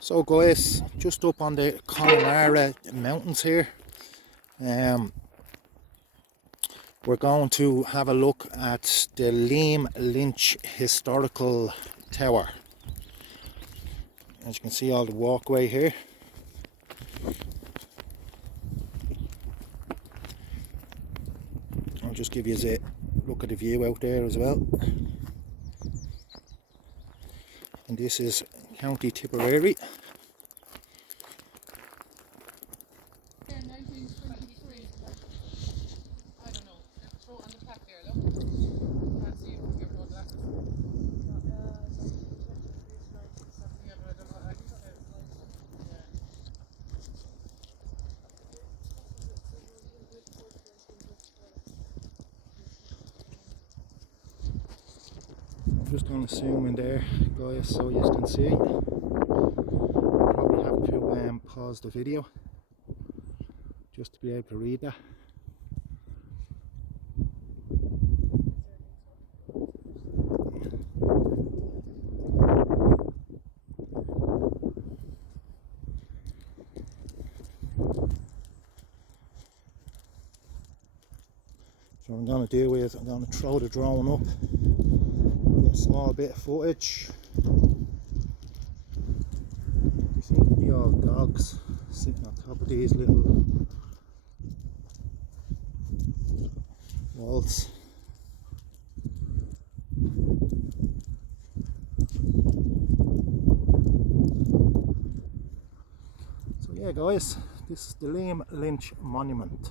So guys, just up on the Connemara mountains here, we're going to have a look at the Lynch historical tower. As you can see, all the walkway here. I'll just give you a look at the view out there as well. And this is County Tipperary. I'm just going to zoom in there, guys, so you can see. Probably have to pause the video just to be able to read that. So what I'm going to do is I'm going to throw the drone up, get a small bit of footage. You see the old dogs sitting on top of these little walls. So yeah guys, this is the Lynch Monument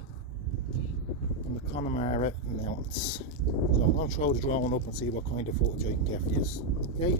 on the Connemara Mountains. So I'm going to throw the drone up and see what kind of footage I can get for this. Okay.